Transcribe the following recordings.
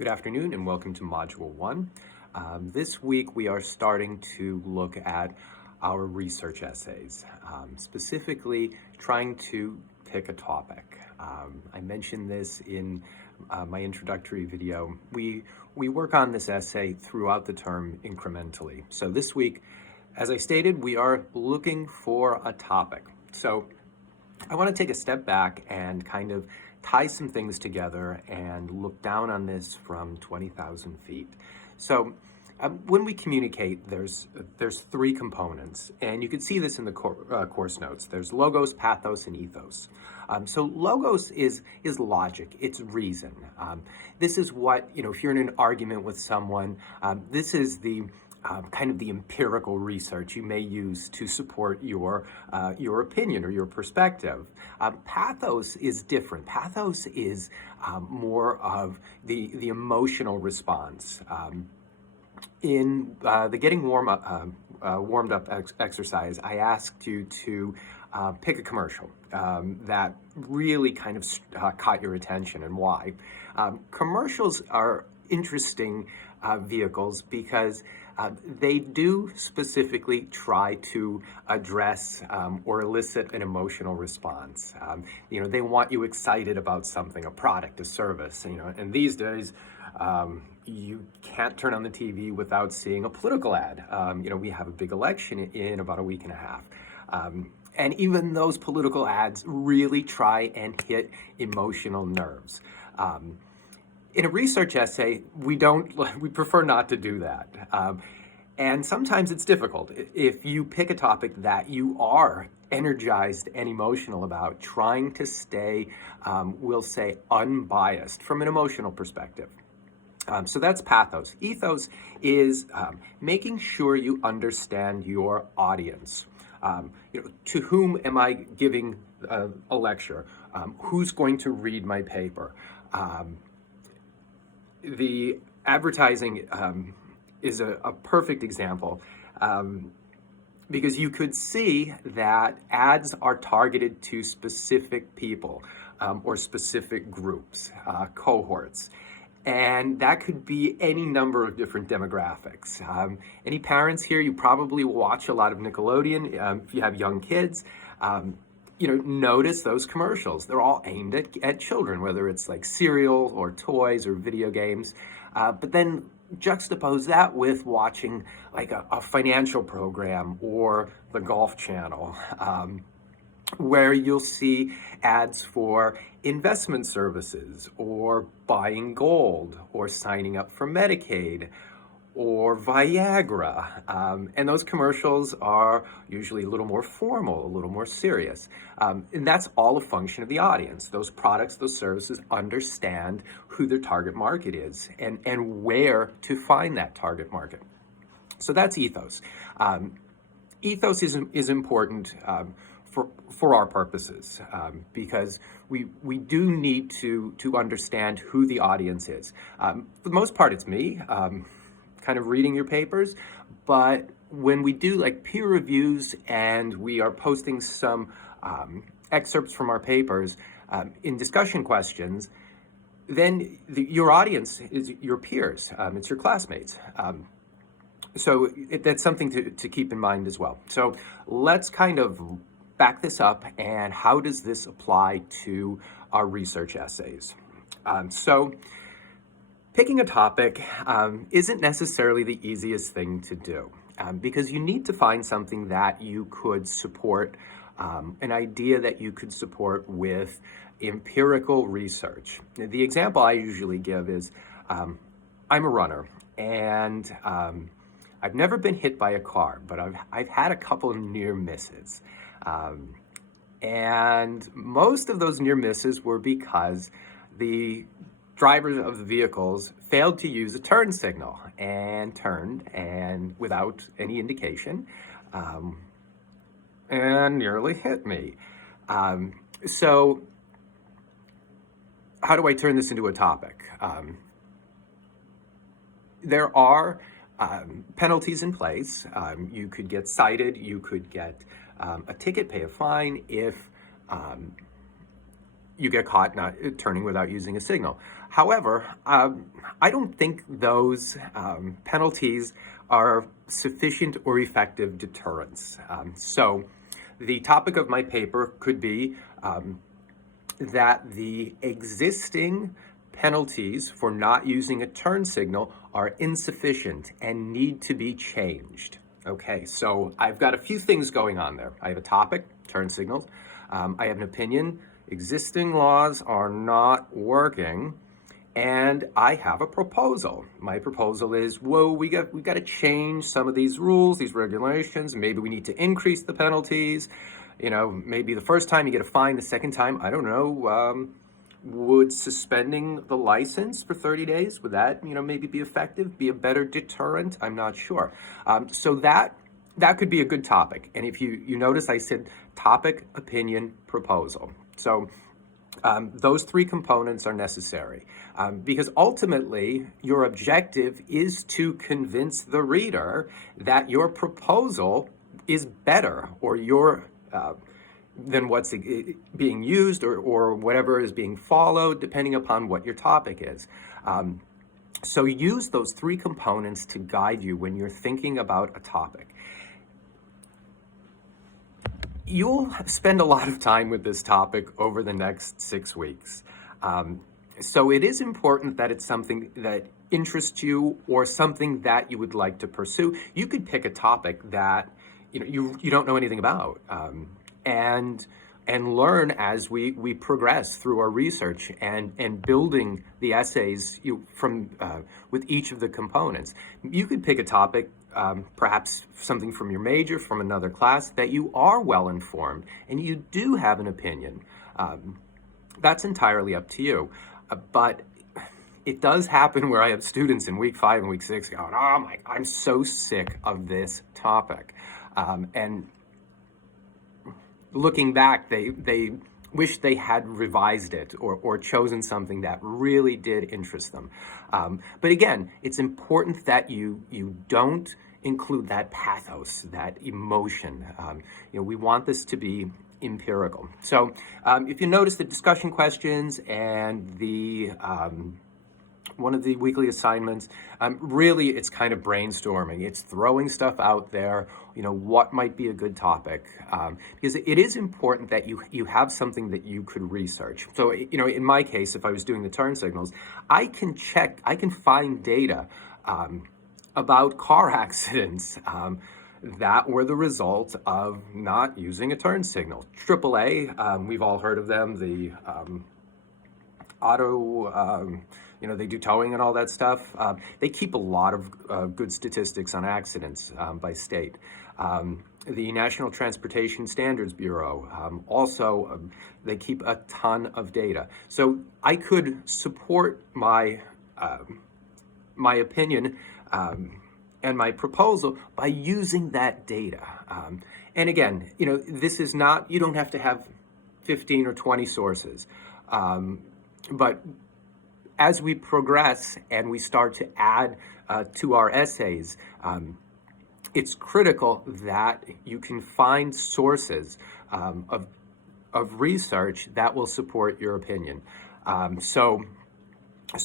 Good afternoon and welcome to Module 1. This week we are starting to look at our research essays, specifically trying to pick a topic. I mentioned this in my introductory video. We work on this essay throughout the term incrementally. So this week, as I stated, we are looking for a topic. So I want to take a step back and kind of tie some things together and look down on this from 20,000 feet. So when we communicate, there's three components, and you can see this in the course notes. There's logos, pathos, and ethos. So logos is logic, it's reason. This is what, if you're in an argument with someone, this is the kind of the empirical research you may use to support your opinion or your perspective. Pathos is different. Pathos is more of the emotional response. In the getting warmed up exercise, I asked you to pick a commercial that really kind of caught your attention, and why. Commercials are interesting vehicles because they do specifically try to address or elicit an emotional response. They want you excited about something, a product, a service, and these days, you can't turn on the TV without seeing a political ad. We have a big election in about a week and a half. And even those political ads really try and hit emotional nerves. In a research essay, we prefer not to do that. And sometimes it's difficult. If you pick a topic that you are energized and emotional about, trying to stay, we'll say, unbiased from an emotional perspective. So that's pathos. Ethos is making sure you understand your audience. To whom am I giving a lecture? Who's going to read my paper? The advertising is a perfect example because you could see that ads are targeted to specific people or specific groups, cohorts. And that could be any number of different demographics. Any parents here, you probably watch a lot of Nickelodeon. If you have young kids, notice those commercials. They're all aimed at children, whether it's like cereal or toys or video games. But then juxtapose that with watching like a financial program or the Golf Channel, where you'll see ads for investment services or buying gold or signing up for Medicaid or Viagra. And those commercials are usually a little more formal, a little more serious. And that's all a function of the audience. Those products, those services understand who their target market is and where to find that target market. So that's ethos. Ethos is important for our purposes, because we do need to understand who the audience is. For the most part, it's me, kind of reading your papers, but when we do like peer reviews and we are posting some excerpts from our papers in discussion questions, then your audience is your peers, it's your classmates. So that's something to keep in mind as well. So let's kind of back this up, and how does this apply to our research essays? So picking a topic isn't necessarily the easiest thing to do, because you need to find something that you could support, an idea that you could support with empirical research. The example I usually give is, I'm a runner, and I've never been hit by a car, but I've had a couple of near misses. And most of those near misses were because the drivers of the vehicles failed to use a turn signal and turned and without any indication, and nearly hit me. So how do I turn this into a topic? There are penalties in place. You could get cited, you could get a ticket, pay a fine if you get caught not turning without using a signal. However, I don't think those penalties are sufficient or effective deterrents. So the topic of my paper could be that the existing penalties for not using a turn signal are insufficient and need to be changed. Okay, so I've got a few things going on there. I have a topic, turn signals. I have an opinion, existing laws are not working. And I have a proposal. My proposal is, whoa, we got to change some of these rules, these regulations. Maybe we need to increase the penalties. You know, maybe the first time you get a fine, the second time, I don't know, would suspending the license for 30 days, would that, maybe be effective, be a better deterrent? I'm not sure. So that could be a good topic. And if you notice, I said topic, opinion, proposal. So those three components are necessary because ultimately your objective is to convince the reader that your proposal is better or than what's being used or whatever is being followed, depending upon what your topic is. So use those three components to guide you when you're thinking about a topic. You'll spend a lot of time with this topic over the next 6 weeks. So it is important that it's something that interests you or something that you would like to pursue. You could pick a topic that you don't know anything about and learn as we progress through our research and building the essays from with each of the components. You could pick a topic, perhaps something from your major, from another class, that you are well informed and you do have an opinion. That's entirely up to you. But it does happen where I have students in week 5 and week 6 going, I'm so sick of this topic. And looking back, they wish they had revised it or chosen something that really did interest them. But again, it's important that you don't include that pathos, that emotion. We want this to be empirical. So if you notice the discussion questions and the one of the weekly assignments, really it's kind of brainstorming. It's throwing stuff out there, what might be a good topic. Because it is important that you have something that you could research. So, in my case, if I was doing the turn signals, I can find data about car accidents that were the result of not using a turn signal. AAA, we've all heard of them, the auto, they do towing and all that stuff. They keep a lot of good statistics on accidents by state. The National Transportation Standards Bureau, also, they keep a ton of data. So I could support my opinion and my proposal by using that data. And again, this is not, you don't have to have 15 or 20 sources. But as we progress and we start to add to our essays, it's critical that you can find sources of research that will support your opinion. So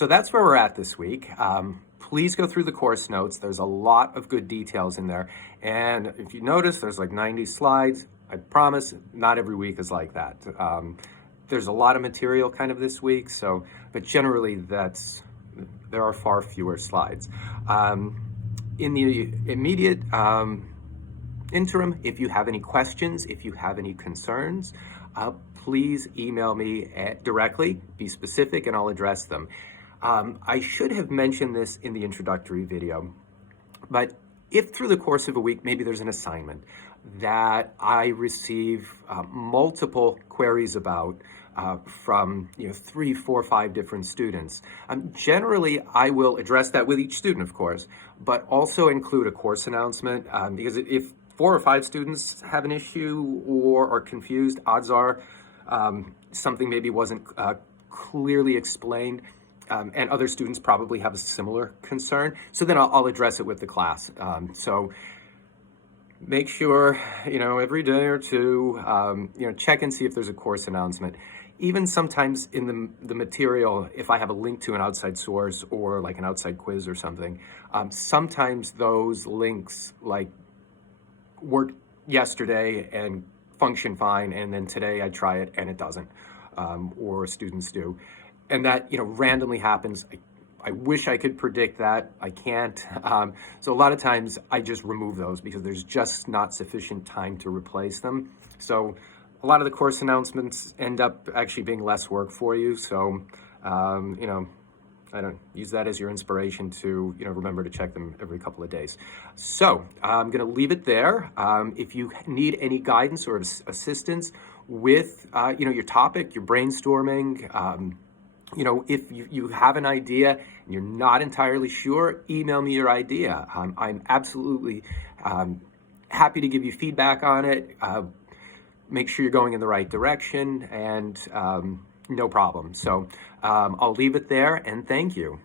that's where we're at this week. Please go through the course notes. There's a lot of good details in there. And if you notice, there's like 90 slides. I promise not every week is like that. There's a lot of material kind of this week, but generally there are far fewer slides. In the immediate interim, if you have any questions, if you have any concerns, please email me directly, be specific, and I'll address them. I should have mentioned this in the introductory video, but if through the course of a week, maybe there's an assignment that I receive multiple queries about from 3, 4, 5 different students, generally I will address that with each student, of course, but also include a course announcement because if 4 or 5 students have an issue or are confused, odds are something maybe wasn't clearly explained. And other students probably have a similar concern. So then I'll address it with the class. So make sure, every day or two, check and see if there's a course announcement. even sometimes in the material, if I have a link to an outside source or like an outside quiz or something, sometimes those links like worked yesterday and function fine, and then today I try it and it doesn't, or students do. And that, randomly happens. I wish I could predict that. I can't. So a lot of times I just remove those because there's just not sufficient time to replace them. So a lot of the course announcements end up actually being less work for you. So, I don't use that as your inspiration to, remember to check them every couple of days. So I'm going to leave it there. If you need any guidance or assistance with, your topic, your brainstorming, if you have an idea and you're not entirely sure, email me your idea. I'm absolutely happy to give you feedback on it. Make sure you're going in the right direction, and no problem. So I'll leave it there, and thank you.